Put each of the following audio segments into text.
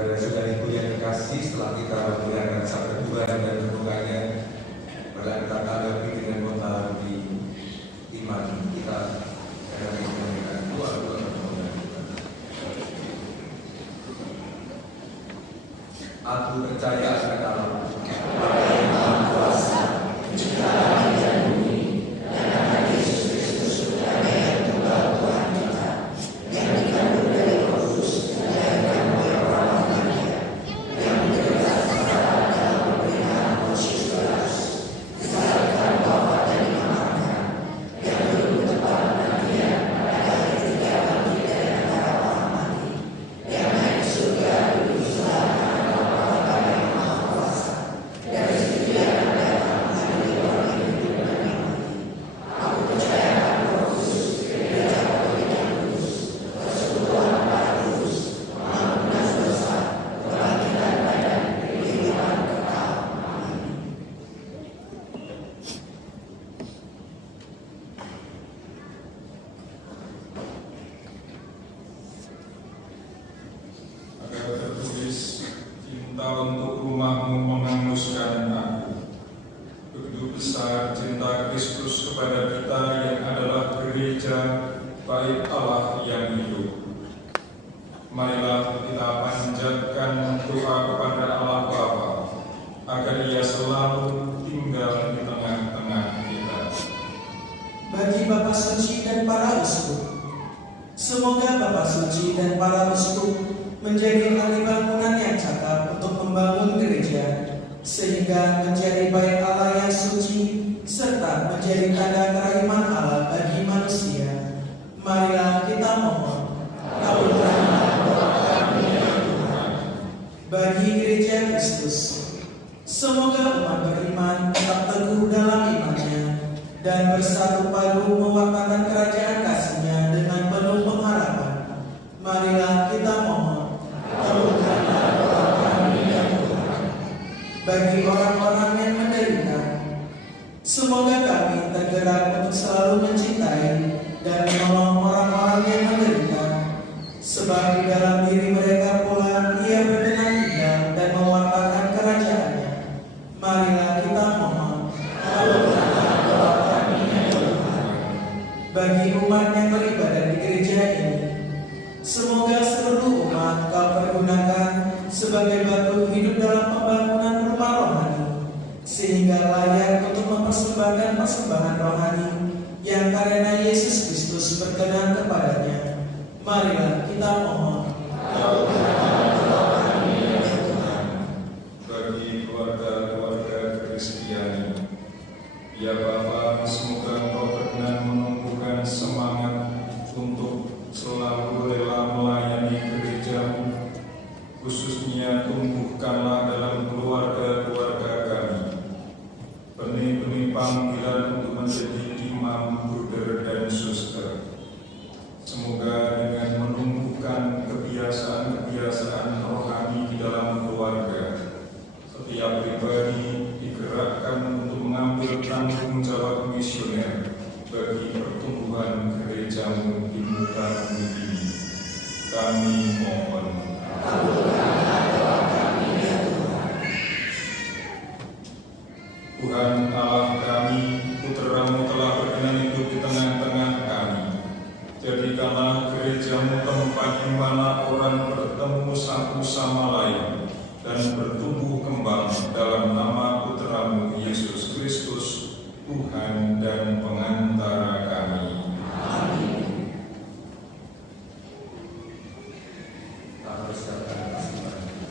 Saudara-saudariku yang dikasih, setelah kita memuliakan sabda Tuhan dan renungannya, marilah kita tanggapi dengan menghormati iman kita karena mengenai doa-doa permohonan kita. Aku percaya akan Allah, Bapa yang Maha Kuasa, Pencipta langit dan bumi, dan akan Yesus Kristus, Putranya yang tunggal Tuhan kita, yang dikandung dari Roh Kudus, dilahirkan oleh orang Maria, yang menderita sengsara dalam pemerintahan Pontius Pilatus, disalibkan, wafat dan dimakamkan, yang duduk tempat penantian pada hari ketiga bangkit dari antara orang mati, yang naik ke surga duduk di sebelah kanan Bapa yang Maha Kuasa, dari situ dia akan datang mengadili orang hidup dan yang mati. Aku percaya akan Roh Kudus, Gereja Katolik yang kudus, persekutuan darah kudus, pengampunan dosa, kebangkitan badan, kehidupan kekal. Amin. Agar tertulis, cinta untuk rumahmu menghanguskan aku. Begitu besar cinta Kristus kepada kita yang adalah gereja bait Allah yang hidup. Marilah kita panjatkan doa kepada Allah Bapa, agar Ia selalu tinggal di tengah-tengah kita. Bagi Bapak Suci dan para uskup, semoga Bapak Suci dan para uskup menjadi ahli bangunan yang cakap untuk membangun gereja, sehingga menjadi bait Allah yang suci, serta menjadi tanda kerahiman Allah bagi manusia. Marilah kita mohon, kabulkanlah doa kami ya Tuhan. Bagi gereja Kristus, semoga umat beriman tetap teguh dalam imannya dan bersatu padu mewartakan kerajaan kasih-Nya dengan penuh pengharapan. Marilah kita mohon, kabulkanlah doa kami ya Tuhan. Bagi orang-orang yang menderita, semoga kami tergerak untuk selalu mencintai dan menolong orang-orang yang menderita, sebab di dalam diri mereka pula Ia berkenan tinggal dan mewartakan kerajaan-Nya. Marilah kita mohon, kabulkanlah doa kami ya Tuhan. Bagi umat yang beribadah di gereja ini, semoga seluruh umat Kau pergunakan sebagai batu hidup dalam pembangunan rumah rohani, sehingga layak untuk mempersembahkan persembahan rohani yang karena Yesus Kristus berkenan kepadanya. Marilah kita mohon, kabulkanlah doa kami ya Tuhan. Bagi keluarga-keluarga Kristiani, ya Bapa, semoga Engkau berkenan menumbuhkan semangat untuk selalu rela melayani gereja-Mu. Khususnya tumbuhkanlah dalam keluarga-keluarga kami benih-benih panggilan untuk menjadi imam, bruder, dan suster. Semoga dengan menumbuhkan kebiasaan-kebiasaan rohani di dalam keluarga, setiap pribadi digerakkan untuk mengambil tanggung jawab misioner bagi pertumbuhan gereja-Mu di muka bumi ini. Kami mohon, Kabulkanlah doa kami ya Tuhan. Tuhan Allah kami, Putra-Mu telah berkenan hidup di tengah-tengah kami. Jadikanlah gereja-Mu tempat di mana orang bertemu satu sama lain dan bertumbuh kembang dalam nama Putra-Mu Yesus Kristus, Tuhan dan pengantara kami. Amin. Tak berserta persembahan. Amen.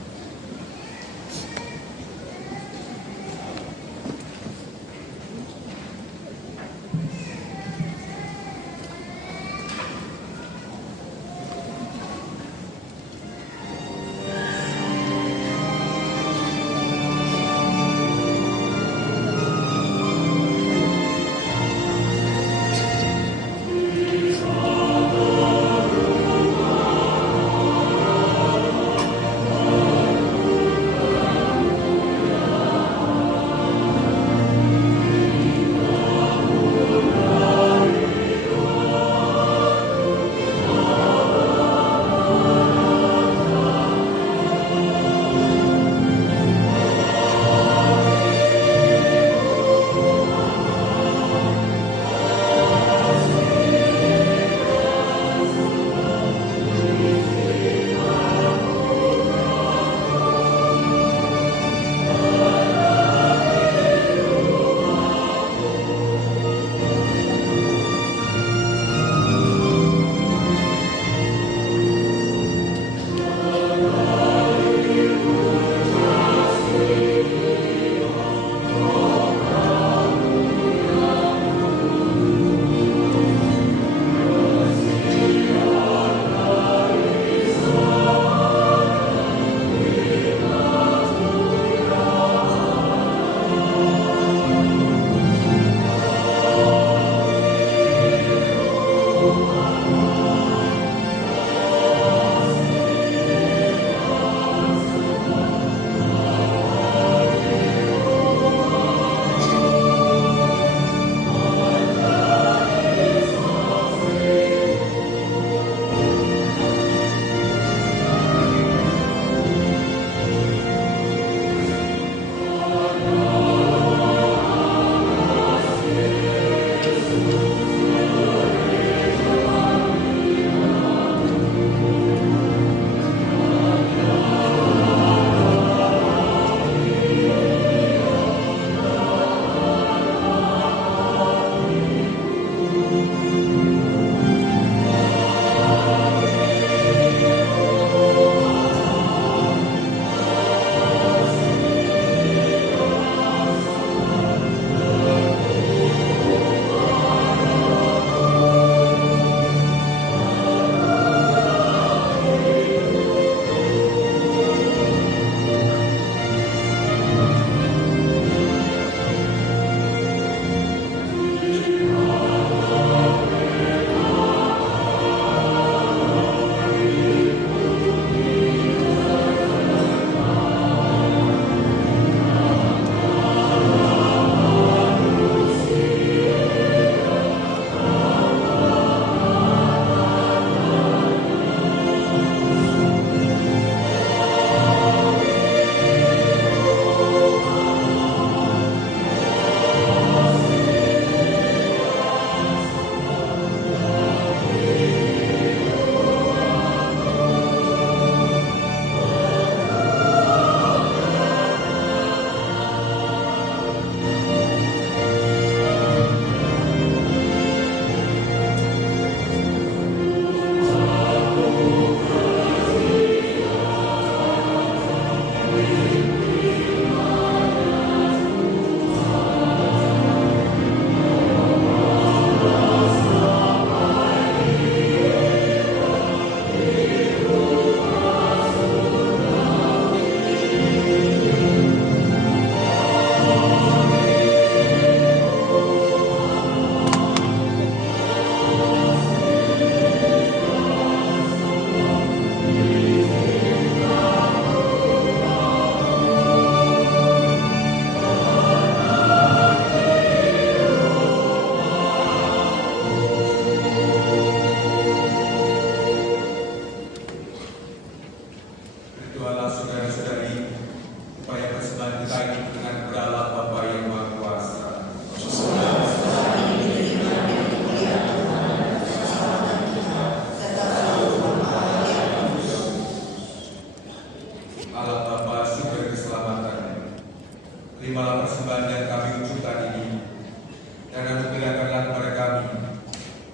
Allah Bapa sumber keselamatan, terimalah persembahan yang kami ucapkan ini, dan anugerahkanlah kepada kami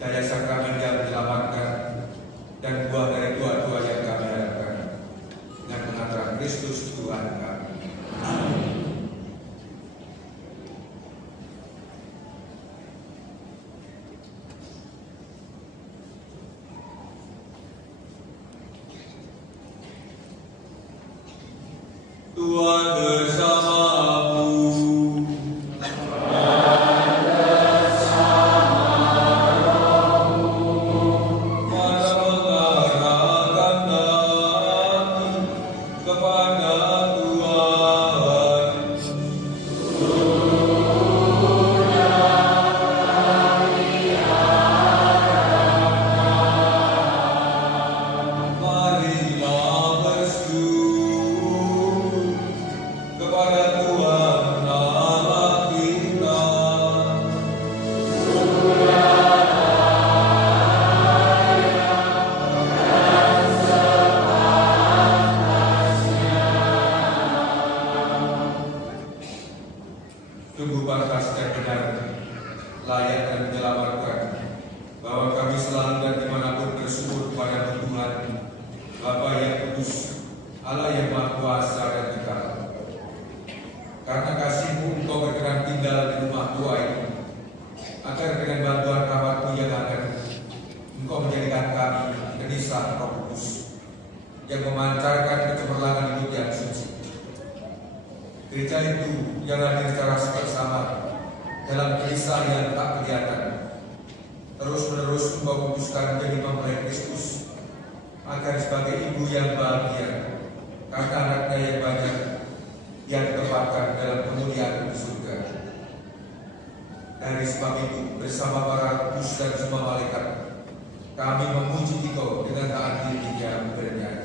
daya sakramen yang menyelamatkan dan buah dari doa-doa yang kami harapkan, dengan pengantaran Kristus Tuhan kami. Amin. Tuhan bersamamu. Sungguh pantas dan benar, layak dan menyelamatkan, bahwa kami selalu dan dimanapun bersyukur kepada Tuhan, Bapa yang kudus, Allah yang Maha Kuasa dan kekal. Karena kasih-Mu Engkau berkenan tinggal di rumah tua ini, agar dengan bantuan rahmat-Mu yang akan Engkau menjadikan kami gelisah Roh Kudus, yang memancarkan kecemerlangan hidup yang suci. Gereja itu yang hadir secara bersama dalam gelisah yang tak kelihatan, terus-menerus Engkau kuduskan menjadi mempelai Kristus, agar sebagai ibu yang bahagia karena anaknya yang banyak yang ditempatkan dalam kemuliaan di surga. Dari sebab itu, bersama para kudus dan semua malaikat, kami memuji Engkau dengan taat diri yang bernyanyi.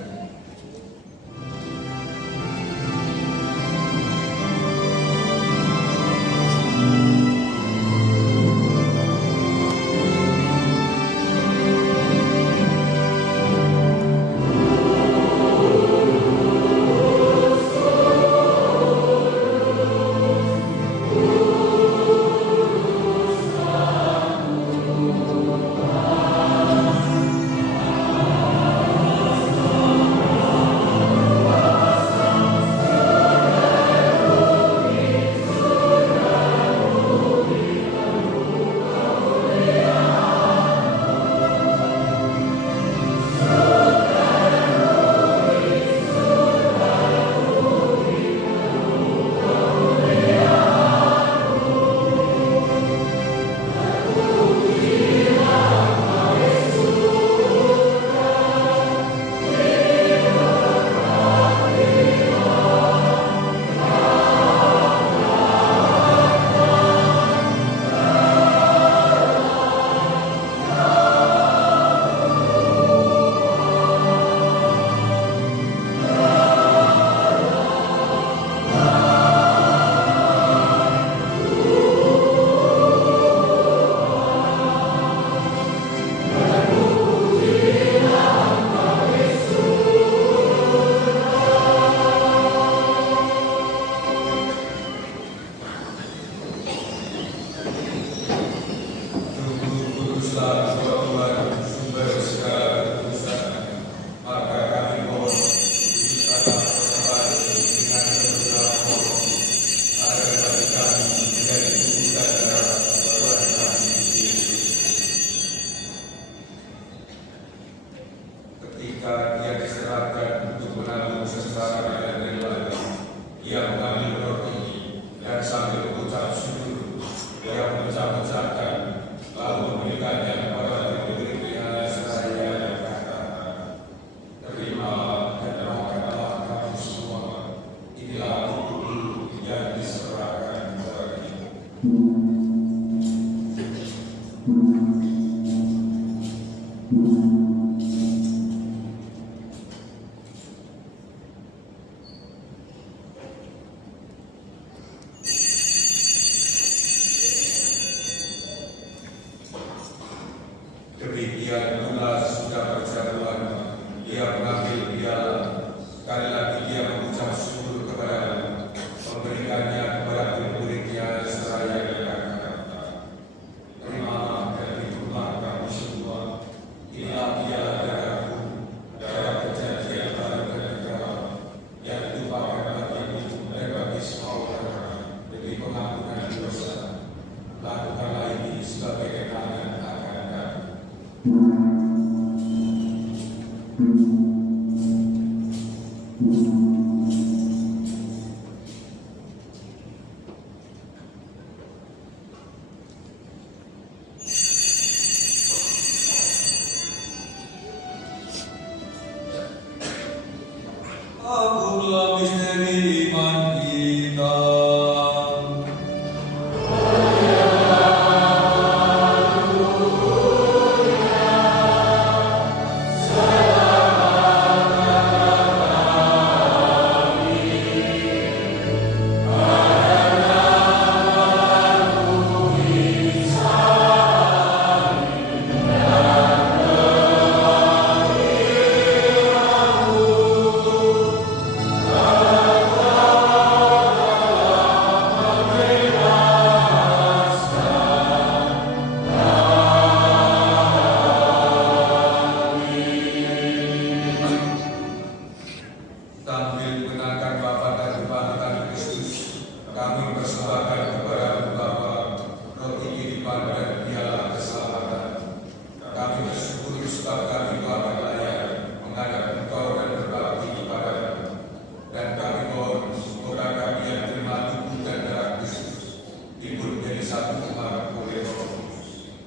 Agunglah misteri iman kita. Sambil mengenangkan wafat dan kebangkitan Kristus, kami persembahkan kepada Bapa roti kehidupan dan piala keselamatan. Kami bersyukur sebab kami dapat layak menghadap Engkau dan berbakti kepada-Mu. Dan kami mohon semoga kami yang terima tubuh dan darah Kristus hidup menjadi satu umat oleh Roh Kudus.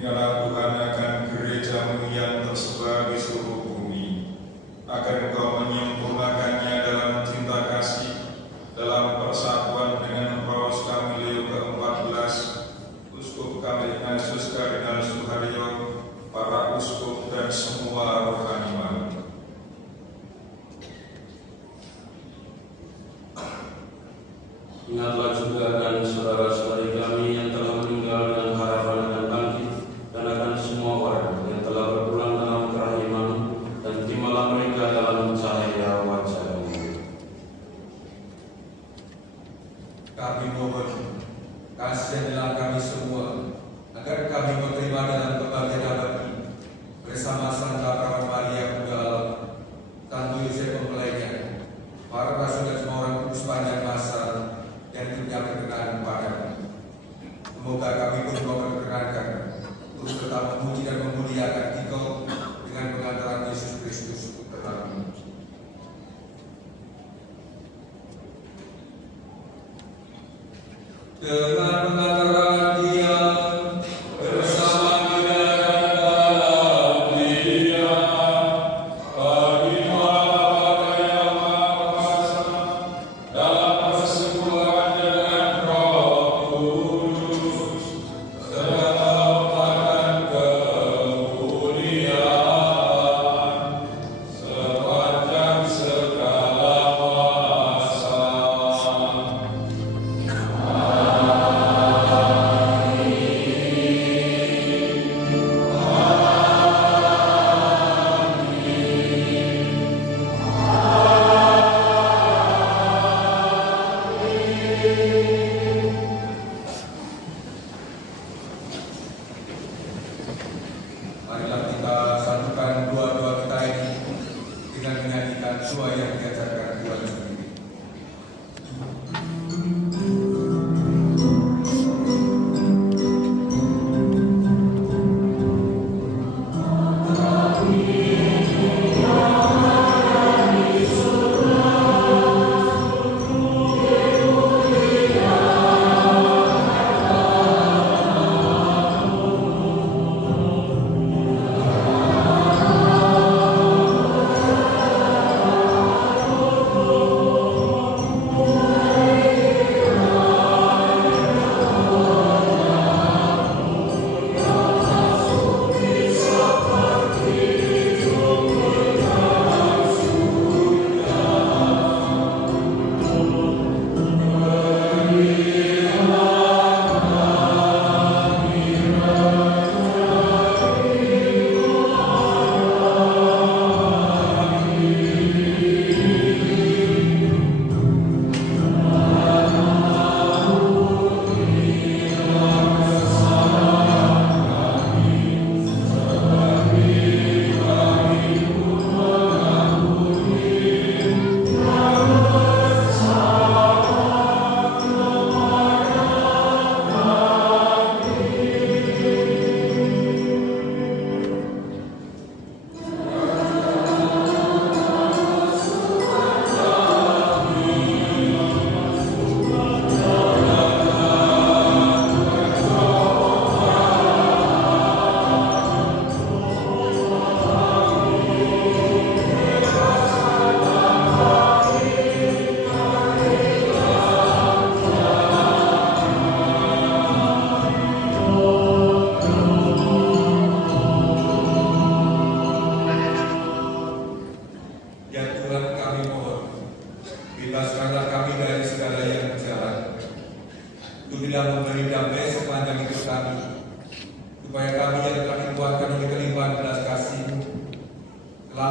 Ingatlah Tuhan akan gereja-Mu yang tersebar di seluruh bumi, agar Engkau menyempurnakannya dalam cinta kasih, dalam persatuan dengan Paus kami Leo ke-14, Uskup kami Ignatius Kardinal Suharyo, para uskup dan semua rohaniwan. Ingatlah juga akan saudara-saudari kami yang telah meninggal dan harapan akan bangkit, dan akan semua orang yang telah berpulang dalam kerahiman, dan terimalah mereka dalam cahaya wajah-Mu. Kami mohon kasihanilah kami semua, agar kami menerima dalam kebahagiaan abadi bersama Santa Perawan Maria Bunda Allah, Santo Yosef Mempelainya, para rasul dan semua orang kudus sepanjang masa yang hidupnya berkenan padamu. Semoga kami pun mau memperkenankan untuk tetap memuji dan memuliakan Engkau dengan pengantaran Yesus Kristus Putra-Mu. Dengan pengantaran Dia bersama Dia dan dalam Dia, bagi Bapa yang Maha Kuasa, dalam persekutuan dengan Roh Kudus, segala hormat dan kemuliaan sepanjang segala masa. Marilah kita satukan doa-doa kita ini dengan menyanyikan doa yang diajarkan Tuhan sendiri.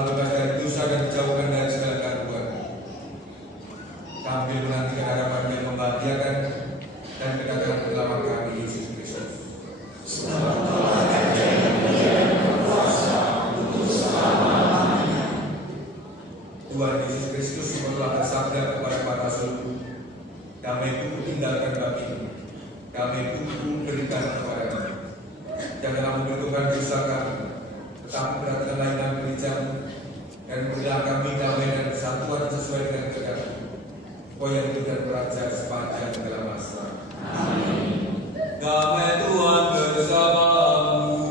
bebas dari dosa dan dijauhkan dari segala gangguan, sambil menantikan harapan yang membahagiakan dan kedatangan pertama kami Yesus Kristus. Tuhan Yesus Kristus telah bersabda kepada para rasul, damai ku tinggalkan bagimu, damai ku berikan kepadamu. Janganlah membentukkan dosa kami, tetapi perhatikanlah dengan gerejamu, dan berilah kami damai dan persatuan sesuai dengan kehendakmu. Kau yang hidup dan beraja sepanjang segala masa. Amin. Damai Tuhan bersamamu.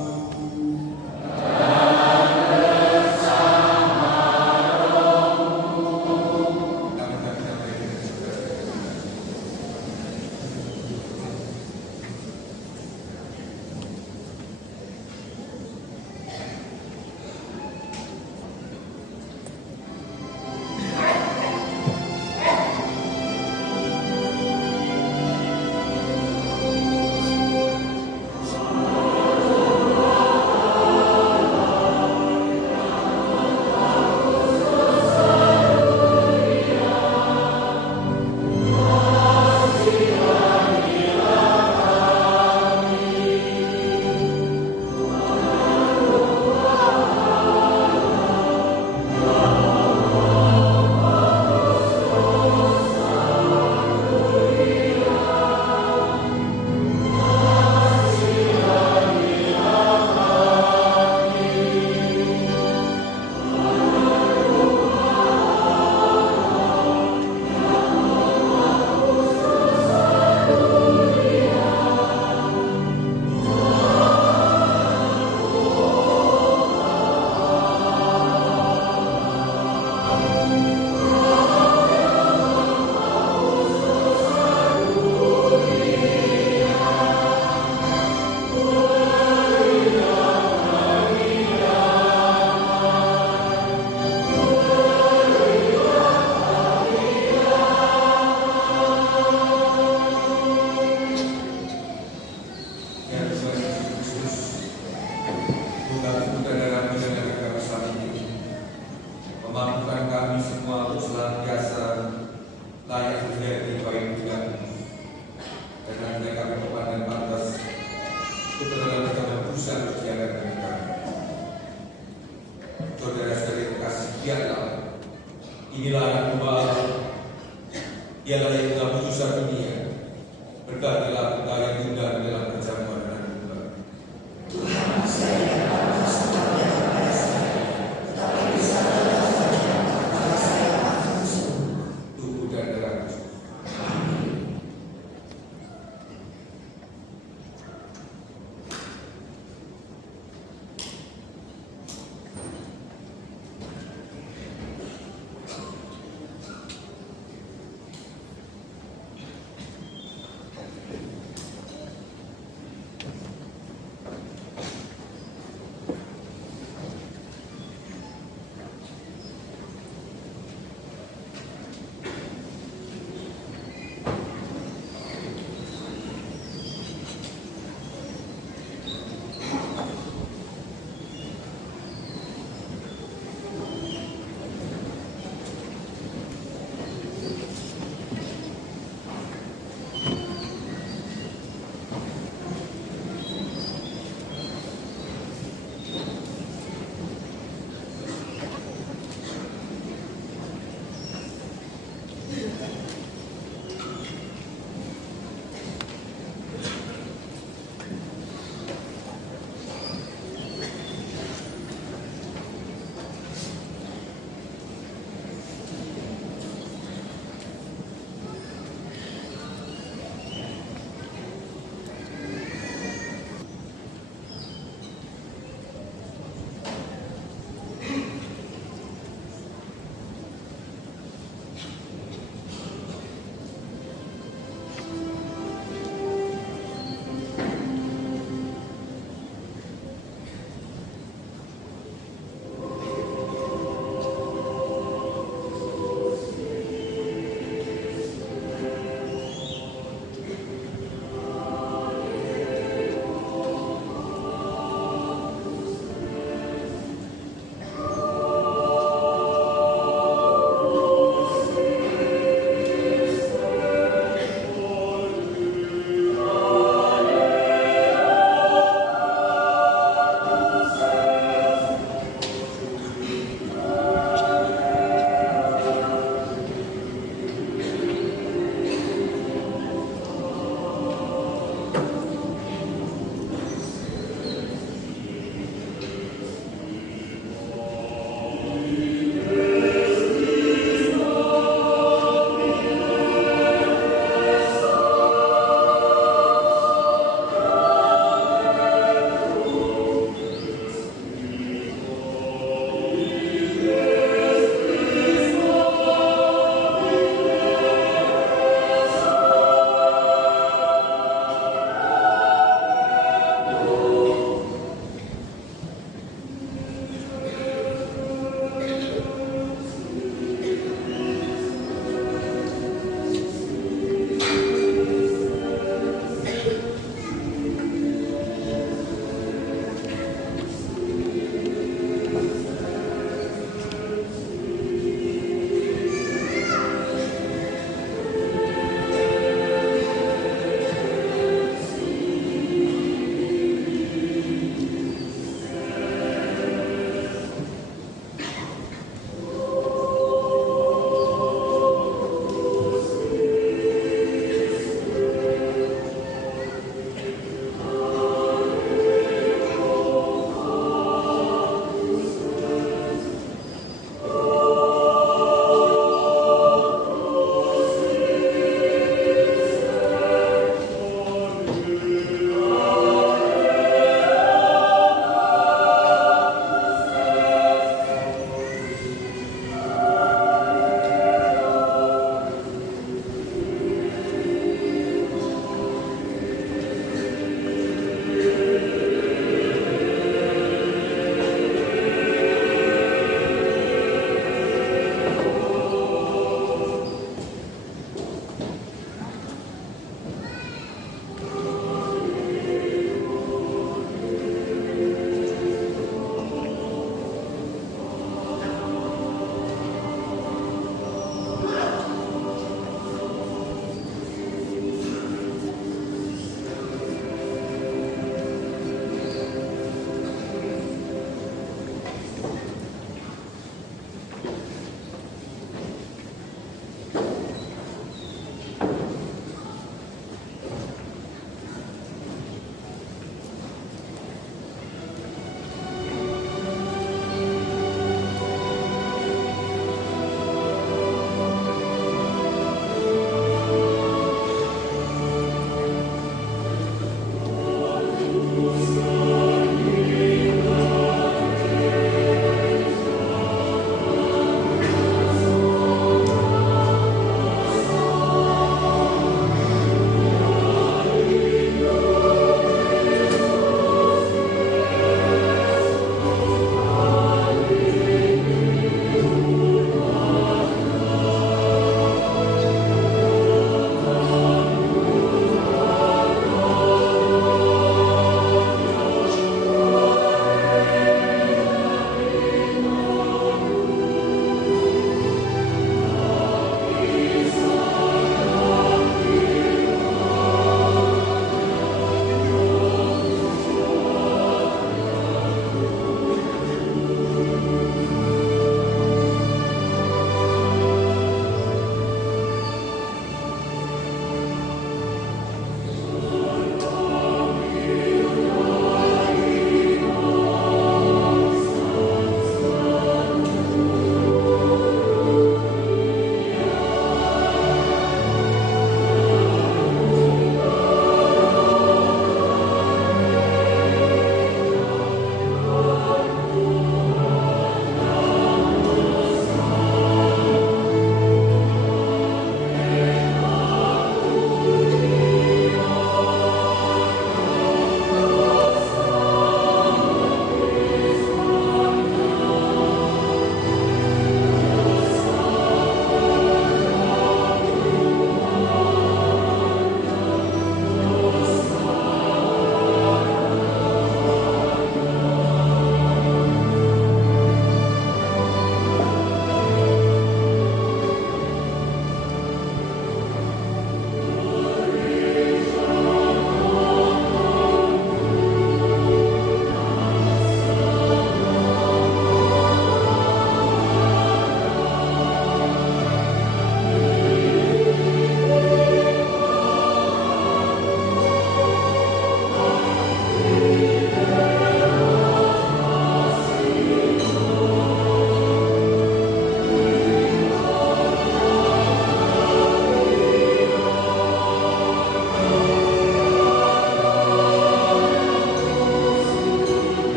Inilah anak domba, dialah yang telah bersusah dunia. Berkatilah engkau yang tunggal dalam